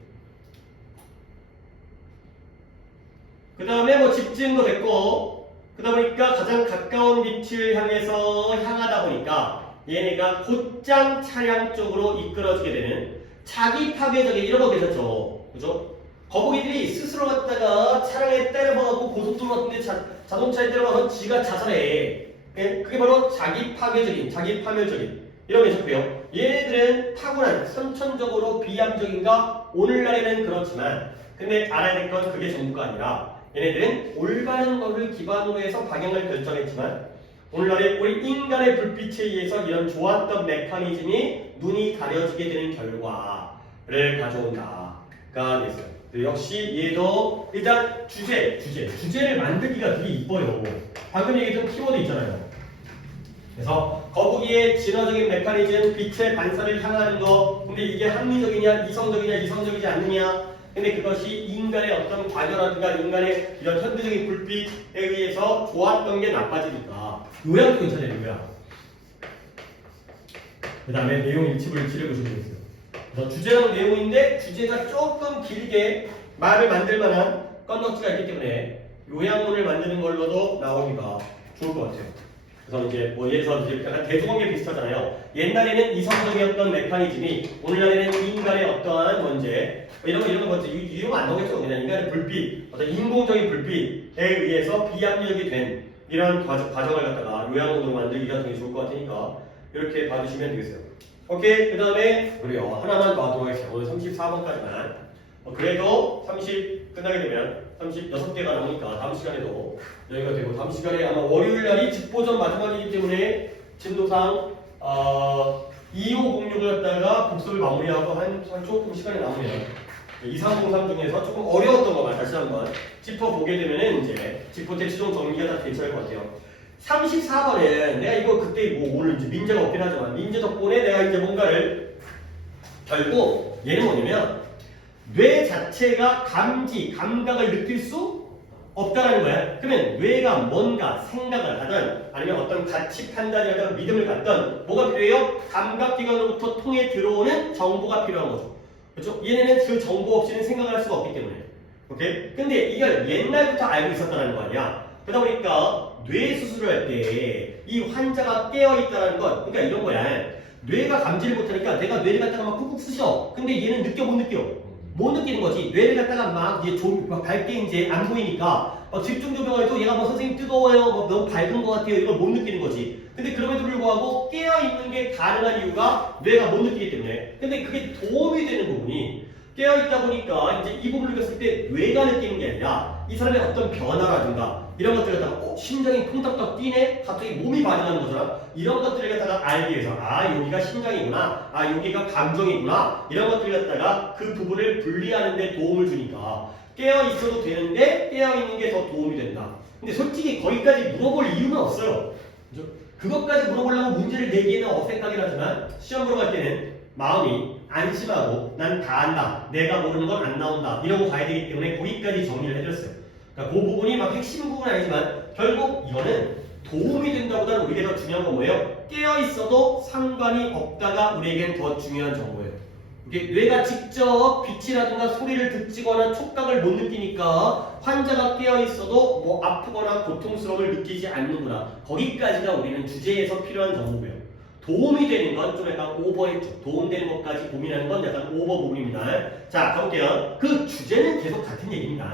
그 다음에 뭐 집중도 됐고, 그러다 보니까 가장 가까운 빛을 향해서 향하다 보니까 얘네가 곧장 차량 쪽으로 이끌어지게 되는 자기 파괴적인 이런 거 계셨죠. 그죠? 거북이들이 스스로 갔다가 차량에 때려박고 고속도로 같은 데 자동차에 때려박아서 지가 자살해. 그게 바로 자기 파괴적인, 자기 파멸적인 이런 게 있었고요. 얘네들은 타고난 선천적으로 비암적인가? 오늘날에는 그렇지만, 근데 알아야 될 건 그게 전부가 아니라 얘네들은 올바른 것을 기반으로 해서 방향을 결정했지만, 오늘날에 우리 인간의 불빛에 의해서 이런 좋았던 메커니즘이 눈이 가려지게 되는 결과를 가져온다가 됐어요. 역시 얘도 일단 주제를 만들기가 되게 이뻐요. 방금 얘기했던 키워드 있잖아요. 그래서 거북이의 진화적인 메커니즘, 빛의 반사를 향하는 거, 근데 이게 합리적이냐, 이성적이지 않느냐, 근데 그것이 인간의 어떤 과거라든가 인간의 이런 현대적인 불빛에 의해서 좋았던 게 나빠지니까 요약도 괜찮아요. 요약. 그 다음에 내용 일치를 보시면 되겠어요. 그래서 주제랑 내용인데 주제가 조금 길게 말을 만들 만한 건덕지가 있기 때문에 요양문을 만드는 걸로도 나오기가 좋을 것 같아요. 그래서 이제 뭐 예를 들어서 이제 약간 대두관계 비슷하잖아요. 옛날에는 이성적이었던 메커니즘이 오늘날에는 인간의 어떠한 문제 이런 거 뭐지 이런 안 나오겠죠. 그냥 인간의 불빛, 어떤 인공적인 불빛에 의해서 비합리적이 된 이런 과정을 갖다가 요양문으로 만들기가 되게 좋을 것 같으니까 이렇게 봐주시면 되겠어요. 오케이. 그 다음에 우리요 하나만 더 하도록 하겠습니다. 오늘 34번까지만. 그래도 30 끝나게 되면 36개가 나오니까 다음 시간에도 여기가 되고 다음 시간에 아마 월요일 날이 직보전 마지막이기 때문에 진도상 2506을 갖다가 복습을 마무리하고 한 조금 시간이 남으면 2303 중에서 조금 어려웠던 것만 다시 한번 짚어보게 되면은 이제 짚어때 최종 정리가 다 괜찮을 것 같아요. 34번은 내가 이거 그때 뭐 오늘 이제 민재가 없긴 하지만 민재 덕분에 내가 이제 뭔가를 결국 얘는 뭐냐면 뇌 자체가 감각을 느낄 수 없다라는 거야. 그러면 뇌가 뭔가 생각을 하든 아니면 어떤 가치 판단이라든 믿음을 갖든 뭐가 필요해요? 감각기관으로부터 통해 들어오는 정보가 필요한 거죠. 그렇죠? 얘네는 그 정보 없이는 생각을 할 수가 없기 때문에. 오케이? 근데 이걸 옛날부터 알고 있었다는 거 아니야. 그러다 보니까 뇌 수술을 할 때 이 환자가 깨어 있다는 건 그러니까 이런 거야. 뇌가 감지를 못하니까 내가 뇌를 갖다가 막 쿡쿡 쑤셔. 근데 얘는 느껴 못 느껴? 못 느끼는 거지. 뇌를 갖다가 막 이제 막 밝게 이제 안 보이니까 집중 조명해도 얘가 뭐 선생님 뜨거워요, 뭐 너무 밝은 것 같아요 이걸 못 느끼는 거지. 근데 그럼에도 불구하고 깨어 있는 게 가능한 이유가 뇌가 못 느끼기 때문에. 근데 그게 도움이 되는 부분이 깨어 있다 보니까 이제 이 부분을 봤을 때 뇌가 느끼는 게 아니라 이 사람의 어떤 변화라든가 이런 것들을 갖다가 심장이 콩닥닥 뛰네? 갑자기 몸이 반응하는 거잖아. 이런 것들을 갖다가 알기 위해서 여기가 심장이구나, 여기가 감정이구나 이런 것들을 갖다가 그 부분을 분리하는 데 도움을 주니까 깨어 있어도 되는데 깨어 있는 게 더 도움이 된다. 근데 솔직히 거기까지 물어볼 이유는 없어요. 그죠? 그것까지 물어보려고 문제를 내기에는 어색하긴 하지만 시험 보러 갈 때는 마음이 안심하고 난 다 안다, 내가 모르는 건 안 나온다 이러고 가야 되기 때문에 거기까지 정리를 해드렸어요. 그러니까 그 부분이 막 핵심 부분은 아니지만 결국 이거는 도움이 된다보다는 우리에게 더 중요한 건 뭐예요? 깨어 있어도 상관이 없다가 우리에겐 더 중요한 정보예요. 이게 뇌가 직접 빛이라든가 소리를 듣지거나 촉각을 못 느끼니까 환자가 깨어 있어도 뭐 아프거나 고통스러움을 느끼지 않는구나. 거기까지가 우리는 주제에서 필요한 정보고요. 도움이 되는 건 좀 약간 오버했죠. 도움되는 것까지 고민하는 건 약간 오버 부분입니다. 자, 가볼게요. 그 주제는 계속 같은 얘기입니다.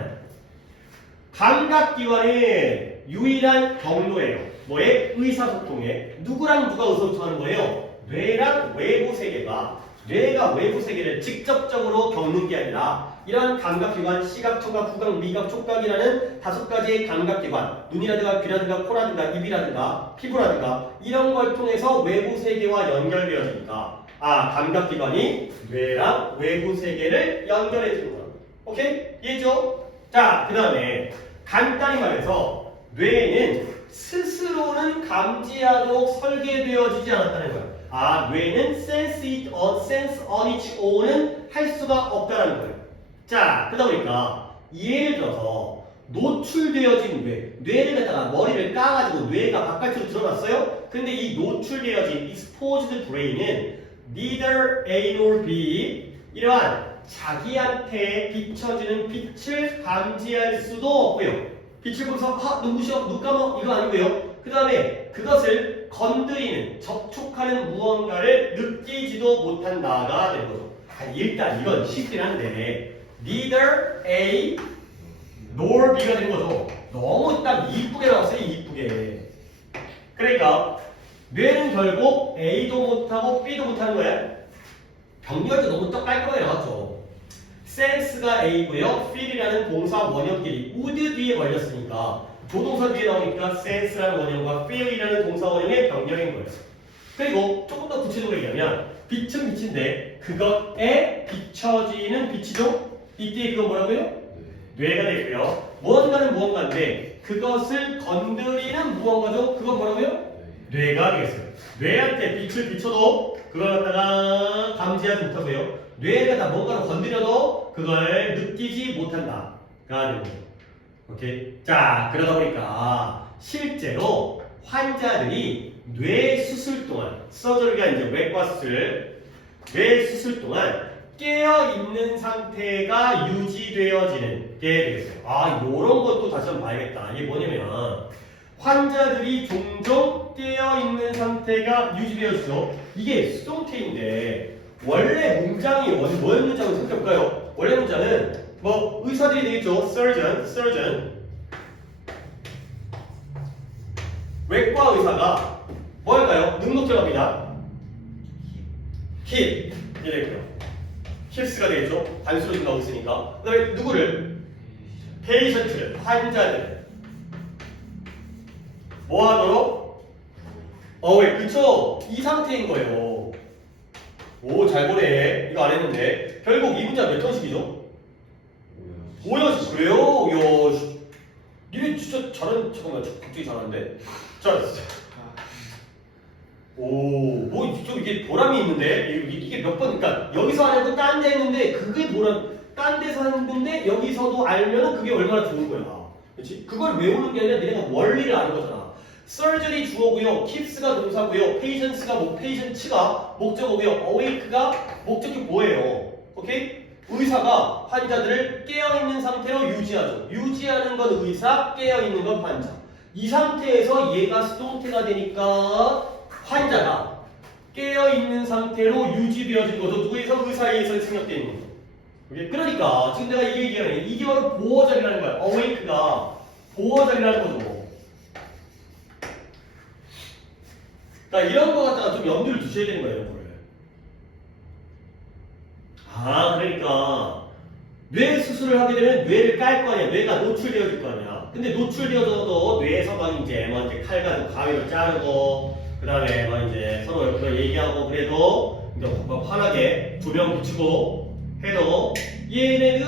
감각기관의 유일한 경로예요. 뭐에? 의사소통에. 누구랑 누가 의사소통하는 거예요? 뇌랑 외부 세계가. 뇌가 외부 세계를 직접적으로 겪는 게 아니라 이러한 감각기관, 시각, 청각, 후각, 미각, 촉각이라는 5가지의 감각기관, 눈이라든가 귀라든가 코라든가 입이라든가 피부라든가 이런 걸 통해서 외부 세계와 연결되어지니까 감각기관이 뇌랑 외부 세계를 연결해 주는 거야. 오케이? 이해죠? 자, 그 다음에 간단히 말해서 뇌는 스스로는 감지하도록 설계되어지지 않았다는 거야. 뇌는 sense on its own은 할 수가 없다는 거예요. 자, 그러다 보니까 예를 들어서 노출되어진 뇌를 갖다가 머리를 까가지고 뇌가 바깥으로 드러났어요. 근데 이 노출되어진 exposed brain은 neither A nor B 이러한 자기한테 비춰지는 빛을 감지할 수도 없고요. 빛을 보면서 눈부셔, 눈 감어 이거 아니고요. 그 다음에 그것을 건드리는, 접촉하는 무언가를 느끼지도 못한다가 되는 거죠. 일단 이건 쉽긴 한데 neither A nor B가 되는 거죠. 너무 딱 이쁘게 나왔어요. 이쁘게. 그러니까 뇌는 결국 A도 못하고 B도 못하는 거야. 병렬도 너무 딱 깔끔하게 나왔죠. sense가 A고요. feel이라는 동사 원형끼리 would 뒤에 걸렸으니까 조동사 뒤에 나오니까 sense라는 원형과 feel이라는 동사 원형의 병렬인 거예요. 그리고 조금 더 구체적으로 얘기하면 빛은 빛인데 그것에 비춰지는 빛이죠. 이때 그건 뭐라고요? 뇌가 되고요. 무언가는 무언가인데 그것을 건드리는 무언가죠. 그건 뭐라고요? 뇌가 되겠어요. 뇌한테 빛을 비춰도 그걸 갖다가 감지하지 못하고요. 뇌를 갖다 뭔가로 건드려도 그걸 느끼지 못한다가 되는 거죠. 오케이. 자, 그러다 보니까 실제로 환자들이 뇌 수술 동안 서저리가 이제 외과 수술, 뇌 수술 동안 깨어 있는 상태가 유지되어지는 게 되겠어요. 아, 요런 것도 다시 한번 봐야겠다. 이게 뭐냐면 환자들이 종종 깨어 있는 상태가 유지되어지죠. 이게 수동태인데 원래 문장이 원래 문장을 생각해볼까요? 원래 문장은 뭐 의사들이 되겠죠. surgeon. 외과 의사가 뭐 할까요? 능력 들어갑니다. keep 이게 되고요. keeps가 되겠죠. 단수로 생각하고 있으니까. 그 다음에 누구를? patient를, 환자들 뭐 하도록? 왜 그쵸? 이 상태인 거예요. 오, 잘 보네. 이거 안 했는데 결국 이 문장 몇 형식이죠? 5형식. 그래요? 이야, 니네 진짜 잠깐만, 갑자기 잘하는데? 잘했어. 오, 뭐 좀 이게 보람이 있는데 이게 몇 번, 그러니까 여기서 안 해도 딴 데 했는데 그게 보람, 딴 데서 했는데 여기서도 알면은 그게 얼마나 좋은 거야. 그렇지? 그걸 외우는 게 아니라 내가 원리를 아는 거잖아. surgery 주어고요, keeps가 동사고요, patients가 patients가 목적어고요, awake가 목적격 뭐예요? 오케이? 의사가 환자들을 깨어있는 상태로 유지하죠. 유지하는 건 의사, 깨어있는 건 환자. 이 상태에서 얘가 수동태가 되니까 환자가 깨어있는 상태로 유지되어진 거죠. 누구에서? 의사에서 생략되어 있는 거죠. 오케이? 그러니까 지금 내가 이게 얘기하는 거예요. 이게 바로 보호자리라는 거야. awake가 보호자리라는 거죠. 그러니까 이런 거 갖다가 좀 염두를 두셔야 되는 거예요. 이런 거를. 그러니까 뇌 수술을 하게 되면 뇌를 깔 거 아니야. 뇌가 노출되어질 거 아니야. 근데 노출되어져도 뇌에서 막 이제 칼 가지고 가위로 자르고 그 다음에 막 이제 서로 옆에서 얘기하고 그래도 이제 환하게 조명 비추고 해도 얘네들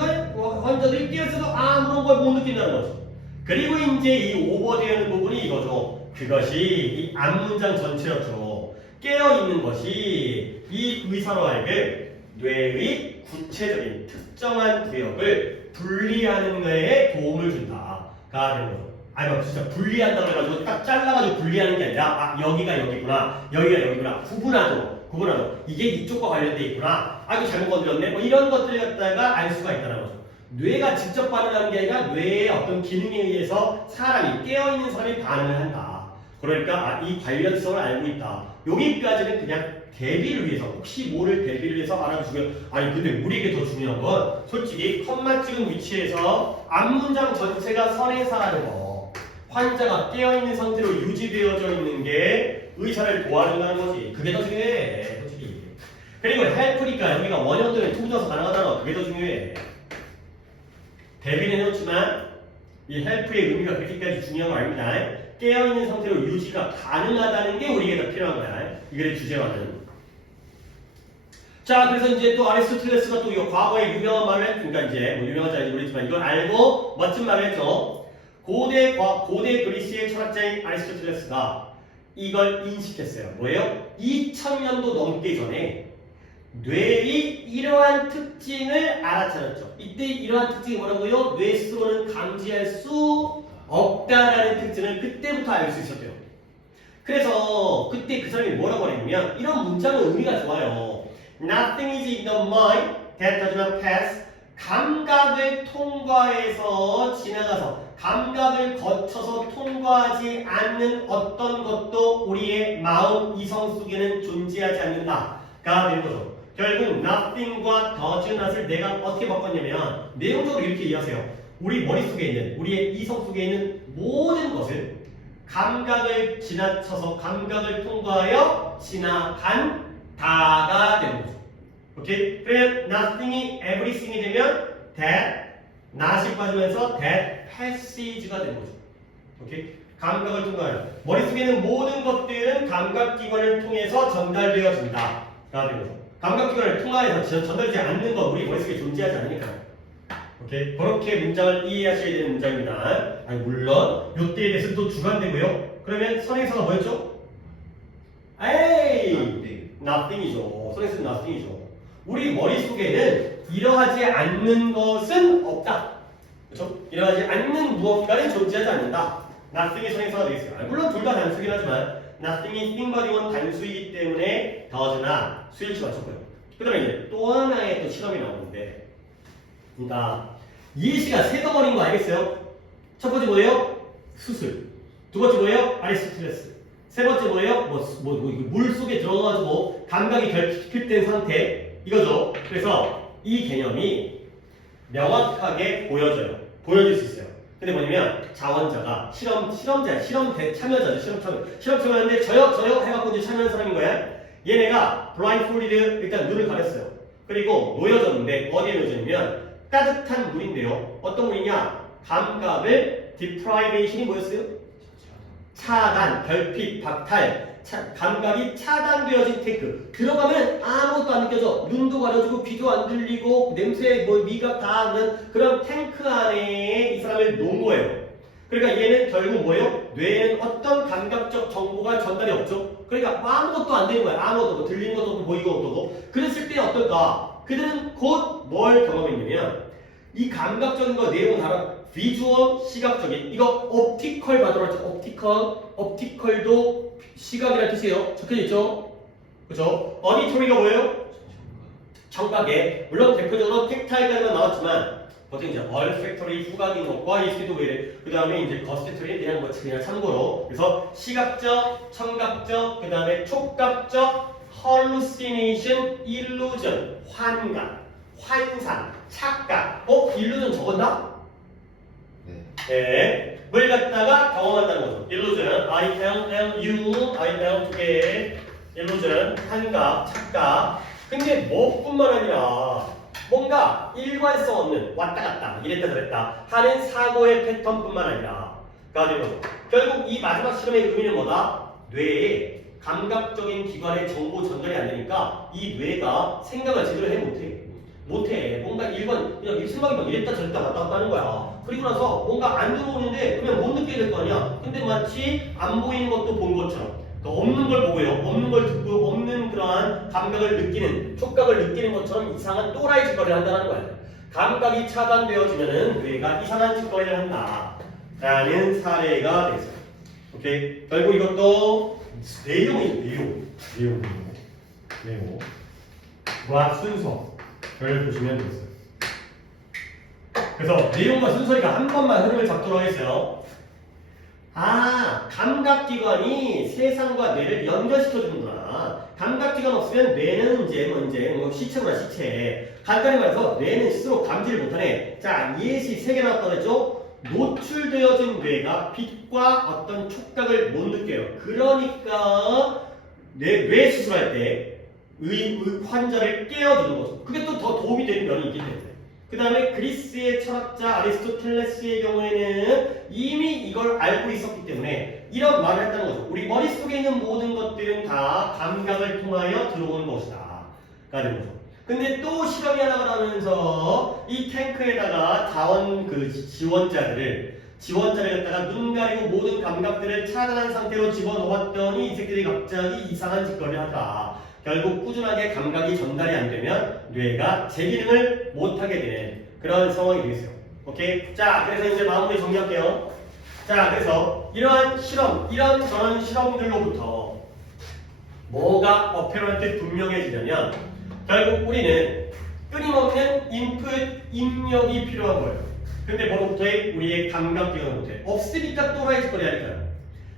환자들이 깨어있어도 아무런 걸 못 느낀다는 거죠. 그리고 이제 이 오버되는 부분이 이거죠. 그것이 이 앞문장 전체였죠. 깨어있는 것이 이 의사로 하여금 뇌의 구체적인 특정한 구역을 분리하는 거에 도움을 준다가 되는 거죠. 뭐 진짜 분리한다고 해가지고 딱 잘라가지고 분리하는 게 아니라 여기가 여기구나, 여기가 여기구나, 구분하죠. 이게 이쪽과 관련돼 있구나. 이거 잘못 건드렸네. 뭐 이런 것들을 갖다가 알 수가 있다는 거죠. 뇌가 직접 반응하는 게 아니라 뇌의 어떤 기능에 의해서 사람이 깨어있는 사람이 반응을 한다. 그러니까 이 관련성을 알고 있다. 여기까지는 그냥 대비를 위해서, 혹시 모를 대비를 위해서 알아주고요. 근데 우리에게 더 중요한 건 솔직히 컴마 찍은 위치에서 앞문장 전체가 선행사라는 거. 환자가 깨어있는 상태로 유지되어져 있는 게 의사를 도와준다는 거지. 그게 더 중요해, 솔직히. 그리고 help니까 여기가 원형들은 투부정사 가능하다는 거. 그게 더 중요해. 대비는 해놓지만 이 help의 의미가 그렇게까지 중요한 거 아닙니다. 깨어있는 상태로 유지가 가능하다는 게 우리에게 더 필요한 거야. 이 글의 주제와는. 자, 그래서 이제 또 아리스토텔레스가 또 이거 과거에 유명한 말을 했으니까 이제 뭐 유명한지 아닌지 모르겠지만 이걸 알고 멋진 말을 했죠. 고대 그리스의 철학자인 아리스토텔레스가 이걸 인식했어요. 뭐예요? 2000년도 넘기 전에 뇌의 이러한 특징을 알아차렸죠. 이때 이러한 특징이 뭐라고요? 뇌 스스로는 감지할 수 없다라는 특징을 그때부터 알 수 있었대요. 그래서 그때 그 사람이 뭐라고 하냐면 이런 문장은 의미가 좋아요. Nothing is in the mind that does not pass. 감각을 통과해서 지나가서 감각을 거쳐서 통과하지 않는 어떤 것도 우리의 마음 이성 속에는 존재하지 않는다가 되는 거죠. 결국 nothing과 does not을 내가 어떻게 바꿨냐면 내용적으로 이렇게 이해하세요. 우리 머릿속에 있는, 우리의 이성 속에 있는 모든 것을 감각을 지나쳐서 감각을 통과하여 지나간 다가 되는 거죠. 오케이? 그러면 nothing이 everything이 되면 that, not이 빠지면서 that passage가 되는 거죠. 오케이? 감각을 통과하여 머릿속에 있는 모든 것들은 감각기관을 통해서 전달되어진다 가 되는 거죠. 감각기관을 통과해서 전달되지 않는 건 우리 머릿속에 존재하지 않으니까요. 오케이? 그렇게 문장을 이해하셔야 되는 문장입니다. 물론 요때에 대해서 또 주관되고요. 그러면 선행사가 뭐였죠? nothing이죠. 선행사는 nothing이죠. 우리 머릿속에는 이러하지 않는 것은 없다. 그렇죠? 이러하지 않는 무언가는 존재하지 않는다. nothing이 선행사가 되겠어요. 물론 둘 다 단수긴 하지만 nothing이 thing body one 단수이기 때문에 does나 수일치 맞췄고요. 그 다음에 이제 또 하나의 또 실험이 나오는데, 그러니까 예시가 세 덩어리인 거 알겠어요? 첫 번째 뭐예요? 수술. 두 번째 뭐예요? 아리스토텔레스. 세 번째 뭐예요? 물 속에 들어가가지고 감각이 결핍된 상태. 이거죠. 그래서 이 개념이 명확하게 보여질 수 있어요. 근데 뭐냐면 자원자가 참여자인데 저요 해갖고 이제 참여한 사람인 거야. 얘네가 블라인폴리드 일단 눈을 가렸어요. 그리고 놓여졌는데 어디에 놓여졌냐면 따뜻한 물인데요. 어떤 물이냐? 감각을 디프라이베이션이 뭐였어요? 차단, 결핍, 박탈, 감각이 차단되어진 탱크. 들어가면 아무것도 안 느껴져. 눈도 가려지고 귀도 안 들리고 냄새, 미각 다 하는 그런 탱크 안에 이 사람을 놓은 거예요. 그러니까 얘는 결국 뭐예요? 뇌에는 어떤 감각적 정보가 전달이 없죠. 그러니까 아무것도 안 되는 거야. 아무것도 들리는 것도 없고 보이는 것도 없고. 그랬을 때 어떨까? 그들은 곧 뭘 경험했냐면 이 감각적인 거 내용은 다른 비주얼 시각적인 이거 옵티컬 받으러 옵티컬도 시각이라는 뜻이에요. 적혀져 있죠? 그죠? 어디토리가 뭐예요? 청각에 물론 대표적으로 텍타일까지만 나왔지만 보통 이제 얼팩토리 후각인 것과 이스도 왜 그 다음에 이제 거스테토리 그냥 참고로 그래서 시각적, 청각적, 그 다음에 촉각적, hallucination, illusion, 환각, 환상, 착각. illusion 적었나? 네. 뭘 갖다가 경험한다는 거죠. illusion, I-L-L-U, 두 개의 illusion, 환각, 착각. 근데 뭐뿐만 아니라 뭔가 일관성 없는 왔다 갔다 이랬다 저랬다 하는 사고의 패턴뿐만 아니라 가지고 결국 이 마지막 실험의 의미는 뭐다? 뇌에 감각적인 기관의 정보 전달이 안 되니까 이 뇌가 생각을 제대로 못해. 뭔가 그냥 생각이 막 이랬다 저랬다 왔다 갔다 하는 거야. 그리고 나서 뭔가 안 들어오는데 그러면 못 느끼게 될 거 아니야. 근데 마치 안 보이는 것도 본 것처럼 없는 걸 보고요. 없는 걸 듣고 없는 그러한 감각을 느끼는 촉각을 느끼는 것처럼 이상한 또라이 짓거리를 한다는 거야. 감각이 차단되어지면은 뇌가 이상한 짓거리를 한다 라는 사례가 되죠. 오케이. 결국 이것도 내용 과학 순서를 보시면 되겠어요. 그래서 내용과 순서가 한 번만 흐름을 잡도록 하겠어요. 감각기관이 세상과 뇌를 연결시켜주는구나. 감각기관 없으면 뇌는 이제 시체구나, 시체. 간단히 말해서 뇌는 스스로 감지를 못하네. 자, 예시 3개 나왔다고 했죠? 노출되어진 뇌가 빛과 어떤 촉각을 못 느껴요. 그러니까 뇌 수술할 때 환자를 깨워주는 거죠. 그게 또 더 도움이 되는 면이 있기 때문에. 그 다음에 그리스의 철학자 아리스토텔레스의 경우에는 이미 이걸 알고 있었기 때문에 이런 말을 했다는 거죠. 우리 머릿속에 있는 모든 것들은 다 감각을 통하여 들어오는 것이다. 라는 거죠. 근데 또 실험이 하나가 나오면서 이 탱크에다가 지원자를 갖다가 눈 가리고 모든 감각들을 차단한 상태로 집어넣었더니 이 새끼들이 갑자기 이상한 짓거리를 하다. 결국 꾸준하게 감각이 전달이 안 되면 뇌가 제 기능을 못하게 되는 그런 상황이 되겠어요. 오케이? 자, 그래서 이제 마무리 정리할게요. 자, 그래서 이러한 저런 실험들로부터 뭐가 어페런트 분명해지냐면 결국 우리는 끊임없는 인풋, 입력이 필요한 거예요. 근데 뭐부터 해? 우리의 감각기관부터 해. 없으니까 또라이 짓거리 하니까요.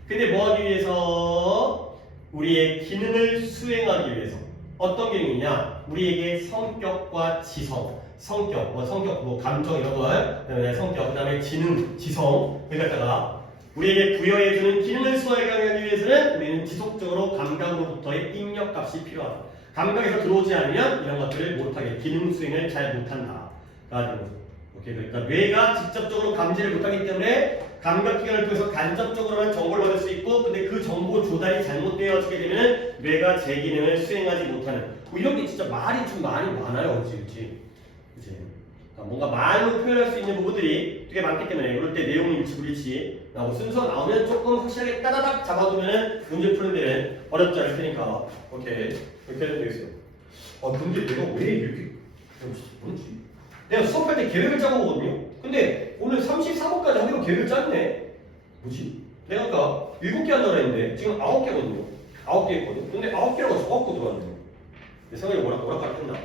근데 뭐 하기 위해서? 우리의 기능을 수행하기 위해서 어떤 기능이냐? 우리에게 성격과 지성, 감정 이런 걸, 그다음에 성격, 그다음에 지능, 지성 을 갖다가 우리에게 부여해주는 기능을 수행하기 위해서는 우리는 지속적으로 감각으로부터의 입력값이 필요하다. 감각에서 들어오지 않으면 이런 것들을 못하게 기능 수행을 잘 못한다. 라는 거죠. 오케이, 그러니까 뇌가 직접적으로 감지를 못하기 때문에 감각기관을 통해서 간접적으로만 정보를 받을 수 있고 근데 그 정보 조달이 잘못되어지게 되면 뇌가 제 기능을 수행하지 못하는 이런 게 진짜 말이 좀 많이 많아요. 그치? 뭔가 말로 표현할 수 있는 부분들이 되게 많기 때문에 이럴 때 내용이 일치불일치 순서 나오면 조금 확실하게 따다닥 잡아두면 문제 푸는 데는 어렵지 않을 테니까 오케이 이렇게 해도 되겠어요. 근데 내가 왜 이렇게 뭔지 내가 수업할 때 계획을 짜고거든요. 근데 오늘 33호까지 하기로 계획을 짰네. 뭐지? 내가 아까 7개 한다고 했는데 지금 9개거든요. 9개 했거든. 근데 9개라고 적었고 들어왔네. 성현이 오락가락 한다.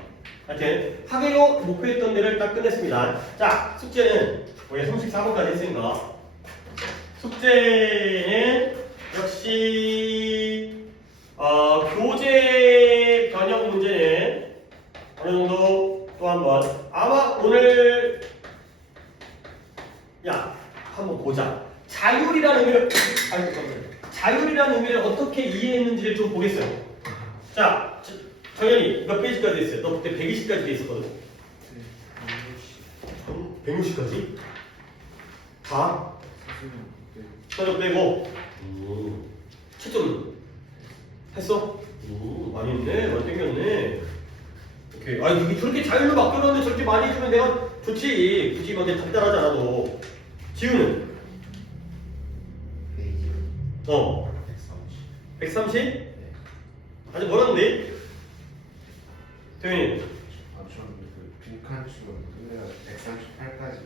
하여튼 학예로 목표했던 데를 딱 끝냈습니다. 자, 숙제는 우리가 34번까지 했으니까 숙제는 역시 교재 변형 문제는 어느 정도 또 한번 아마 오늘 한번 보자. 자율이라는 의미를 자율이라는 의미를 어떻게 이해했는지를 좀 보겠어요. 자, 정현이 몇 페이지까지 했어요? 너 그때 120까지 돼 있었거든. 160까지? 다? 서적 빼고 채점 했어? 많이 했네. 많이 땡겼네. 오케이. 아, 이게 저렇게 자율로 바뀌었는데 저렇게 많이 해주면 내가 좋지. 굳이 막 단단하지 않아도. 지우는? 130? 네. 아직 멀었는데? 태현이. 저는 그 빈칸 수가 끝내가 138까지.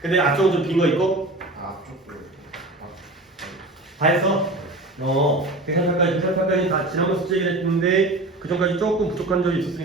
근데 앞쪽은 좀 빈 거 있고? 앞쪽도 다 했어? 138까지 다 지난번 숙제 얘기를 했는데 그 전까지 조금 부족한 점이 있었으니까